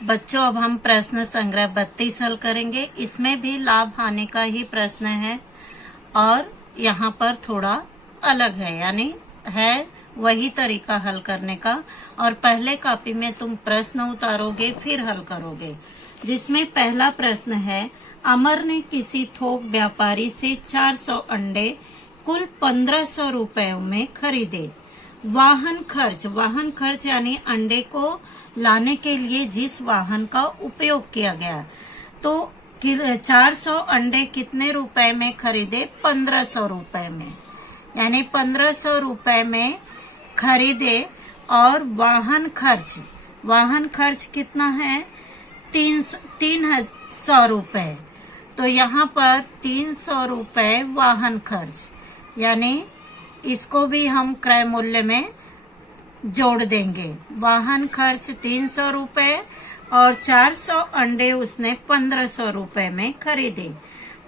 बच्चों, अब हम प्रश्न संग्रह 32 हल करेंगे। इसमें भी लाभ हानि का ही प्रश्न है और यहाँ पर थोड़ा अलग है, यानी है वही तरीका हल करने का। और पहले कॉपी में तुम प्रश्न उतारोगे फिर हल करोगे। जिसमें पहला प्रश्न है, अमर ने किसी थोक व्यापारी से 400 अंडे कुल 1500 रुपयों में खरीदे। वाहन खर्च यानी अंडे को लाने के लिए जिस वाहन का उपयोग किया गया, तो 400 अंडे कितने रुपए में खरीदे? 1500 रुपए में, यानी 1500 रुपए में खरीदे। और वाहन खर्च कितना है? 300 रुपए। तो यहाँ पर 300 रुपए वाहन खर्च, यानी इसको भी हम क्रय मूल्य में जोड़ देंगे। वाहन खर्च 300 रुपए और 400 अंडे उसने 1500 रुपए में खरीदे।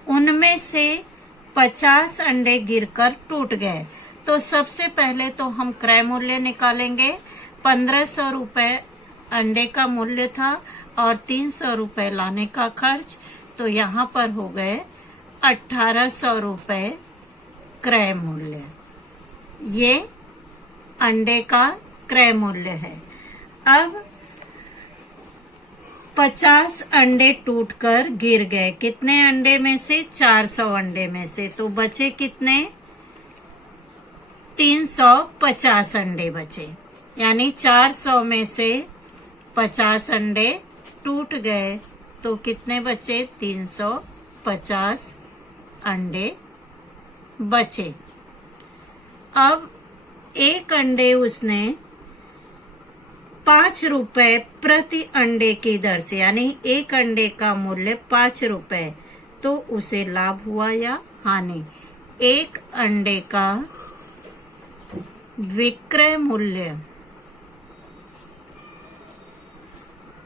उनमें से 50 अंडे गिरकर टूट गए। तो सबसे पहले तो हम क्रय मूल्य निकालेंगे। 1500 रुपए अंडे का मूल्य था और 300 रुपए लाने का खर्च, तो यहाँ पर हो गए 1800 रुपए क्रय मूल्य। ये अंडे का क्रय मूल्य है। अब 50 अंडे टूटकर गिर गए। कितने अंडे में से? 400 अंडे में से। तो बचे कितने? 350 अंडे बचे, यानी 400 में से 50 अंडे टूट गए तो कितने बचे? 350 अंडे बचे। अब एक अंडे उसने 5 रुपए प्रति अंडे की दर से, यानी एक अंडे का मूल्य 5 रुपए, तो उसे लाभ हुआ या हानि? एक अंडे का विक्रय मूल्य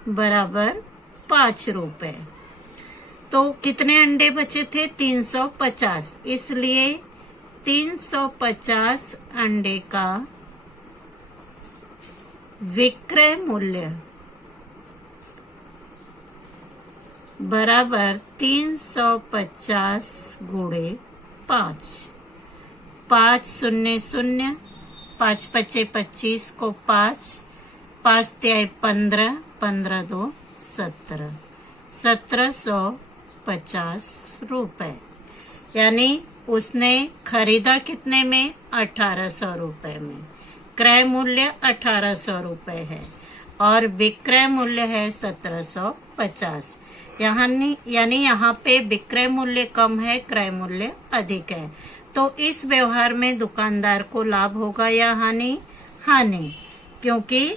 बराबर 5 रुपए। तो कितने अंडे बचे थे? 350। इसलिए 350 अंडे का विक्रय मूल्य बराबर 350 गुणे 5। 5 शून्य शून्य, 5 पचे 25 को 5 तिहाई 15, 15 दो 17, 1750 रुपए। यानी उसने खरीदा कितने में? 1800 रुपए में। क्रय मूल्य 1800 रुपए है और विक्रय मूल्य है 1750। यानी यहाँ पे विक्रय मूल्य कम है, क्रय मूल्य अधिक है। तो इस व्यवहार में दुकानदार को लाभ होगा या हानि? हानि, क्योंकि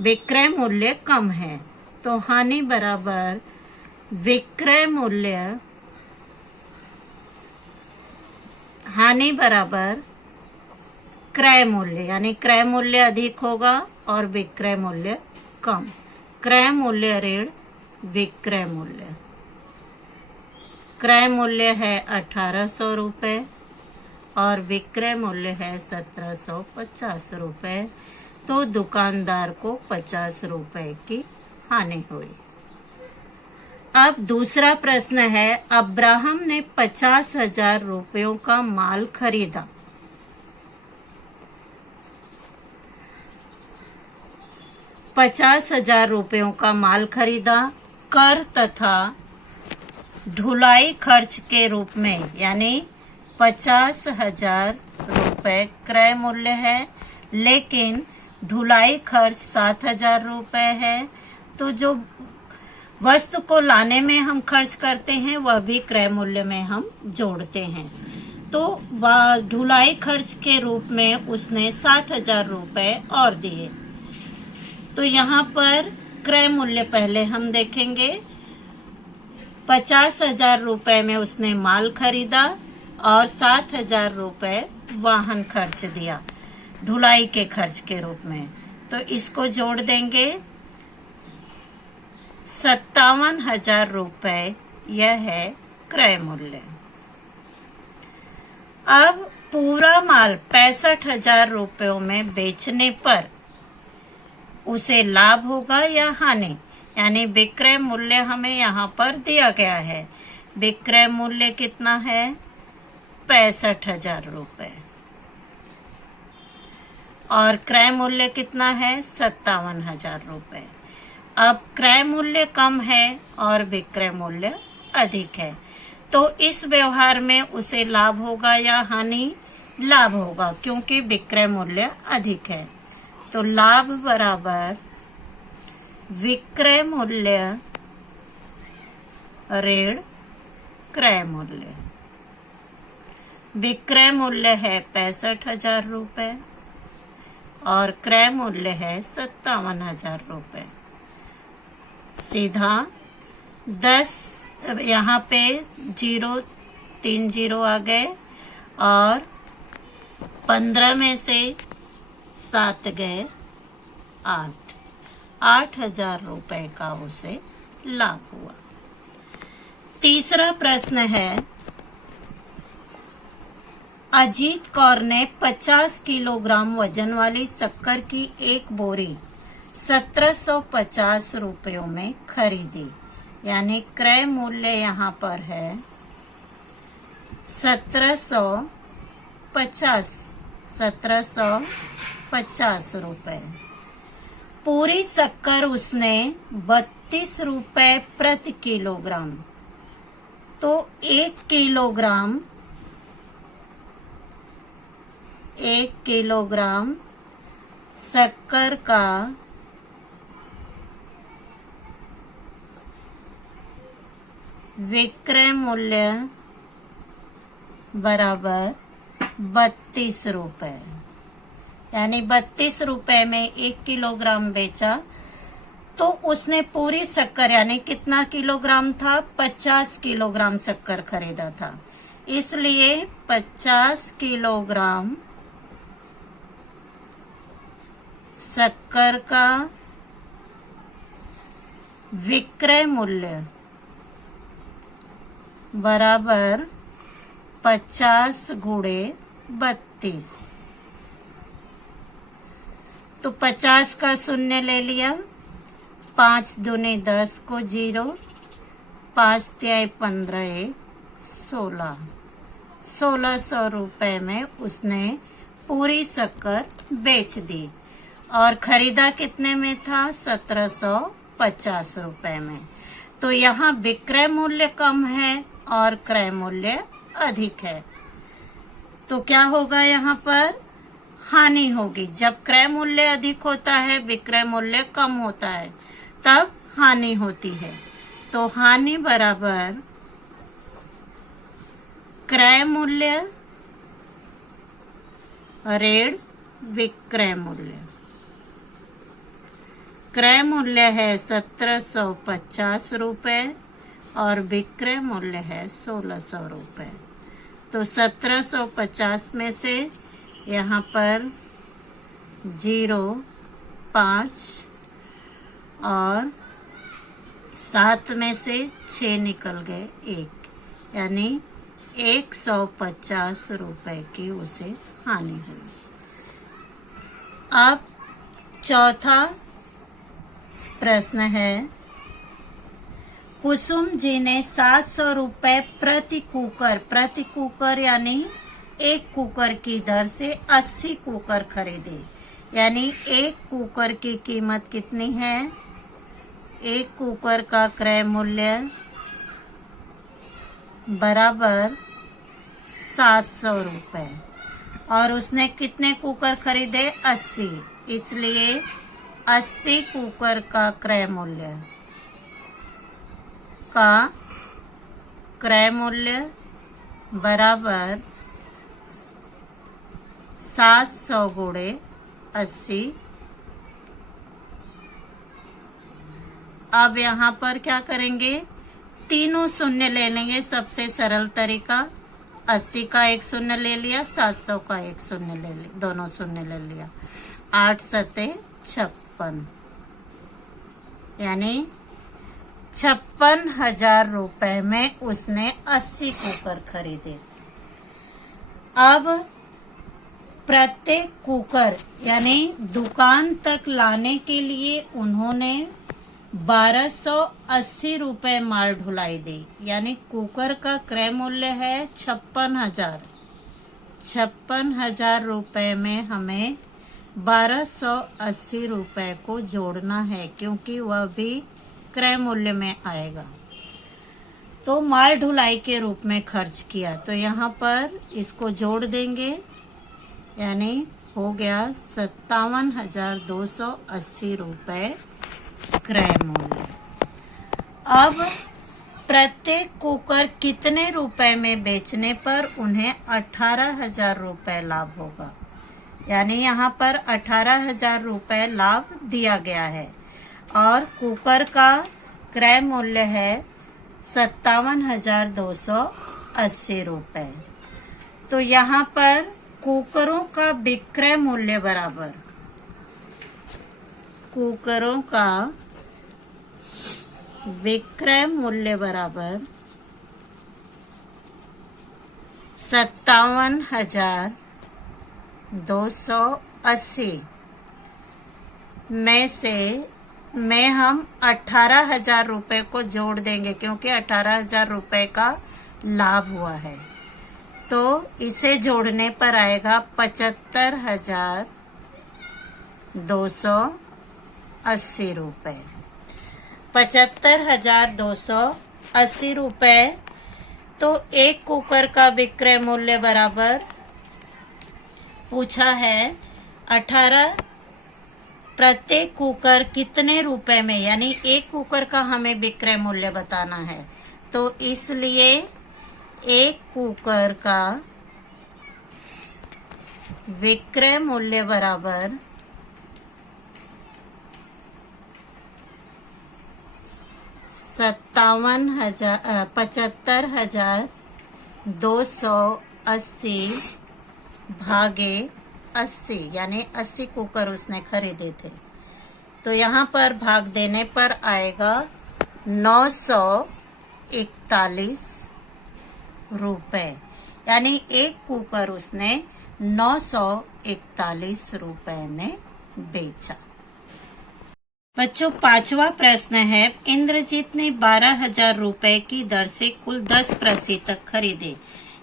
विक्रय मूल्य कम है। तो हानि बराबर विक्रय मूल्य, हानि बराबर क्रय मूल्य, यानी क्रय मूल्य अधिक होगा और विक्रय मूल्य कम। क्रय मूल्य ऋण विक्रय मूल्य। क्रय मूल्य है 1800 रुपए और विक्रय मूल्य है 1750 रुपए। तो दुकानदार को 50 रुपए की हानि हुई। अब दूसरा प्रश्न है, अब्राहम ने 50,000 रुपयों का माल खरीदा। ₹50,000 का माल खरीदा। कर तथा ढुलाई खर्च के रूप में, यानी 50,000 रुपए क्रय मूल्य है, लेकिन ढुलाई खर्च 7,000 रुपए है। तो जो वस्तु को लाने में हम खर्च करते हैं वह भी क्रय मूल्य में हम जोड़ते हैं। तो ढुलाई खर्च के रूप में उसने 7,000 रुपए और दिए। तो यहाँ पर क्रय मूल्य पहले हम देखेंगे। 50,000 रुपए में उसने माल खरीदा और 7,000 रुपए वाहन खर्च दिया ढुलाई के खर्च के रूप में। तो इसको जोड़ देंगे। 57,000 रुपए यह है क्रय मूल्य। अब पूरा माल 65,000 रुपयों में बेचने पर उसे लाभ होगा या हानि? यानी विक्रय मूल्य हमें यहाँ पर दिया गया है। विक्रय मूल्य कितना है? 65,000 रुपए। और क्रय मूल्य कितना है? 57,000 रुपए। अब क्रय मूल्य कम है और विक्रय मूल्य अधिक है, तो इस व्यवहार में उसे लाभ होगा या हानि? लाभ होगा, क्योंकि विक्रय मूल्य अधिक है। तो लाभ बराबर विक्रय मूल्य ऋण क्रय मूल्य। विक्रय मूल्य है 65,000 रुपए और क्रय मूल्य है 57,000 रुपए। सीधा 10, यहाँ पे 3 0 आ गए और 15 में से 7 गए 8,000 रुपए का उसे लाभ हुआ। तीसरा प्रश्न है, अजीत कौर ने 50 किलोग्राम वजन वाली शक्कर की एक बोरी 1750 रुपयों में खरीदी। यानी क्रय मूल्य यहाँ पर है 1750 रुपए। पूरी शक्कर उसने 32 रुपए प्रति किलोग्राम, तो 1 किलोग्राम शक्कर का विक्रय मूल्य बराबर 32 रुपए। यानी 32 रुपए में 1 किलोग्राम बेचा, तो उसने पूरी शक्कर यानी कितना किलोग्राम था? 50 किलोग्राम शक्कर खरीदा था, इसलिए 50 किलोग्राम शक्कर का विक्रय मूल्य बराबर 50 गुणे 32। तो 50 का शून्य ले लिया, 5 दूनी 10 को 0, 5 तिहाई 15 16, 1600 रुपए में उसने पूरी शक्कर बेच दी। और खरीदा कितने में था? 1750 रुपए में। तो यहाँ विक्रय मूल्य कम है और क्रय मूल्य अधिक है, तो क्या होगा? यहाँ पर हानि होगी। जब क्रय मूल्य अधिक होता है, विक्रय मूल्य कम होता है, तब हानि होती है। तो हानि बराबर क्रय मूल्य ऋण विक्रय मूल्य। क्रय मूल्य है 1750 रुपए और विक्रय मूल्य है 1600 रुपए। तो 1750 में से यहाँ पर 0, 5 और 7 में से 6 निकल गए 1, यानी 150 रुपए की उसे हानि हुई। अब चौथा प्रश्न है, कुसुम जी ने 700 रुपए प्रति कुकर यानी 1 कुकर की दर से 80 कुकर खरीदे। यानी 1 कुकर की कीमत कितनी है? 1 कुकर का क्रय मूल्य बराबर 700 रुपए और उसने कितने कुकर खरीदे? 80, इसलिए 80 कुकर का क्रय मूल्य बराबर 700 गुणे 80। अब यहाँ पर क्या करेंगे? तीनों शून्य ले लेंगे, सबसे सरल तरीका। 80 का 1 शून्य ले लिया, 700 का 1 शून्य ले लिया, दोनों शून्य ले लिया। 8 सते 56, यानी 56,000 रुपए में उसने 80 कुकर खरीदे। अब प्रत्येक कुकर यानी दुकान तक लाने के लिए उन्होंने 1280 रुपए माल ढुलाई दी, यानी कुकर का क्रय मूल्य है 56,000 रुपए में हमें 1280 रुपए को जोड़ना है, क्योंकि वह भी क्रय मूल्य में आएगा। तो माल ढुलाई के रूप में खर्च किया, तो यहाँ पर इसको जोड़ देंगे, यानी हो गया 57,280 रुपए क्रय मूल्य। अब प्रत्येक कुकर कितने रुपए में बेचने पर उन्हें 18,000 रुपए लाभ होगा, यानी यहाँ पर 18,000 रुपए लाभ दिया गया है और कुकर का क्रय मूल्य है 57,280 रुपए। तो यहाँ पर कुकरों का विक्रय मूल्य बराबर, कुकरों का विक्रय मूल्य बराबर 57,280 में हम 18,000 रुपए को जोड़ देंगे, क्योंकि 18,000 रुपए का लाभ हुआ है। तो इसे जोड़ने पर आएगा 75,280 रुपए। 75,280 रुपए। तो एक कुकर का विक्रय मूल्य बराबर पूछा है 18, प्रत्येक कुकर कितने रुपए में, यानी एक कुकर का हमें विक्रय मूल्य बताना है। तो इसलिए एक कुकर का विक्रय मूल्य बराबर 75,280 भागे 80, यानी 80 कुकर उसने खरीदे थे। तो यहाँ पर भाग देने पर आएगा 941 रुपए, यानी एक कुकर उसने 941 रुपए में बेचा। बच्चों, पांचवा प्रश्न है, इंद्रजीत ने 12,000 रुपए की दर से कुल 10 प्रशीतक खरीदे,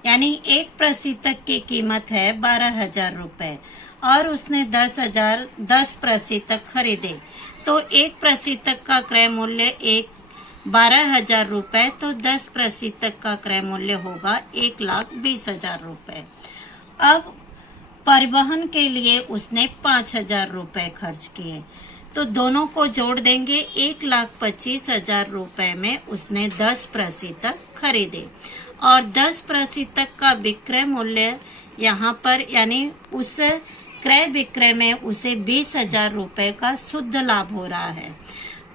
यानी एक प्रशीतक की कीमत है 12,000 रुपए और उसने 10 प्रशीतक खरीदे। तो एक प्रशीतक का क्रय मूल्य 12,000 रुपए, तो 10 प्रशीतक का क्रय मूल्य होगा 1,20,000 रुपए। अब परिवहन के लिए उसने 5,000 रुपए खर्च किए, तो दोनों को जोड़ देंगे। 1,25,000 रुपए में उसने 10 प्रशीतक खरीदे और 10 प्रशीतक का विक्रय मूल्य यहाँ पर, यानी उस क्रय विक्रय में उसे 20,000 रुपए का शुद्ध लाभ हो रहा है।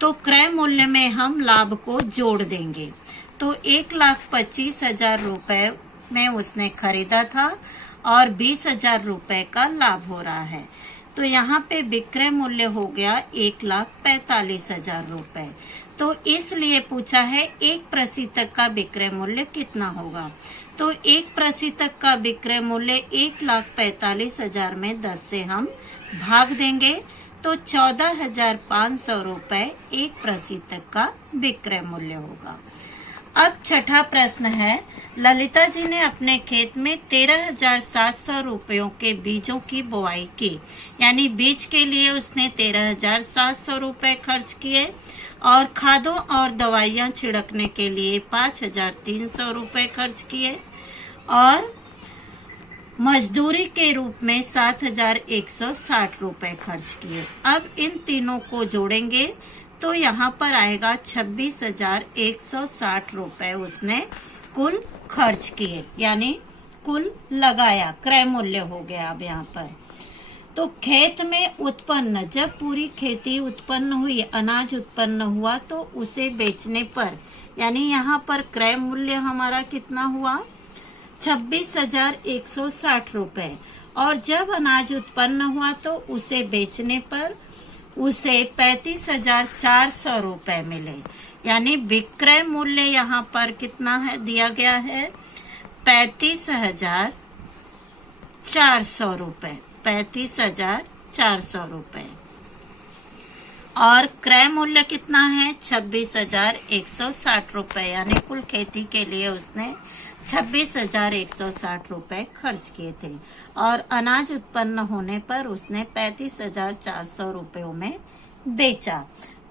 तो क्रय मूल्य में हम लाभ को जोड़ देंगे। तो 1,25,000 रुपए में उसने खरीदा था और 20,000 रुपए का लाभ हो रहा है। तो यहाँ पे विक्रय मूल्य हो गया 1,45,000 रुपए। तो इसलिए पूछा है एक प्रशीतक का विक्रय मूल्य कितना होगा। तो एक प्रशीतक का विक्रय मूल्य 1,45,000 में 10 से हम भाग देंगे, तो 14,500 रुपए एक प्रशीतक का विक्रय मूल्य होगा। अब छठा प्रश्न है, ललिता जी ने अपने खेत में 13,700 रुपयों के बीजों की बुआई की, यानी बीज के लिए उसने 13,700 रुपए खर्च किए और खादों और दवाइयां छिड़कने के लिए 5,300 रुपए खर्च किए और मजदूरी के रूप में 7,160 रुपए खर्च किए। अब इन तीनों को जोड़ेंगे तो यहाँ पर आएगा 26,160 रुपए उसने कुल खर्च किए, यानी कुल लगाया, क्रय मूल्य हो गया। अब यहाँ पर तो खेत में उत्पन्न, जब पूरी खेती उत्पन्न हुई, अनाज उत्पन्न हुआ, तो उसे बेचने पर, यानी यहाँ पर क्रय मूल्य हमारा कितना हुआ 26,160 रुपए। और जब अनाज उत्पन्न हुआ तो उसे बेचने पर उसे 35,400 रुपए मिले, यानी विक्रय मूल्य यहाँ पर कितना है दिया गया है 35,400 रुपए, 35,400 रुपए। और क्रय मूल्य कितना है? 26,160 रुपए, यानी कुल खेती के लिए उसने 26,160 रुपए खर्च किए थे। और अनाज उत्पन्न होने पर उसने 35,400 रुपयों में बेचा।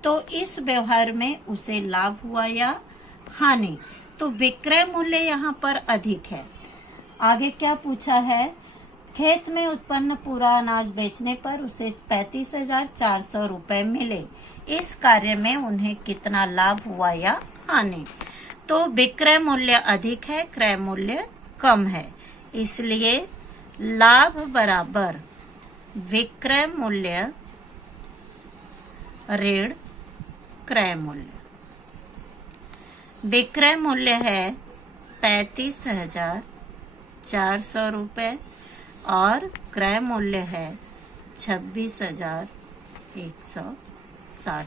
तो इस व्यवहार में उसे लाभ हुआ या हानि? तो विक्रय मूल्य यहाँ पर अधिक है। आगे क्या पूछा है? खेत में उत्पन्न पूरा अनाज बेचने पर उसे 35,400 रुपए मिले। इस कार्य में उन्हें कितना लाभ हुआ या हानि? तो विक्रय मूल्य अधिक है, क्रय मूल्य कम है, इसलिए लाभ बराबर विक्रय मूल्य ऋण क्रय मूल्य। विक्रय मूल्य है 35,400 रुपए और क्रय मूल्य है 26,160।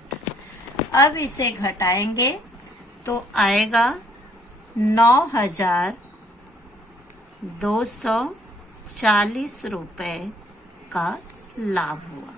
अब इसे घटाएंगे तो आएगा 9,240 रुपए का लाभ हुआ।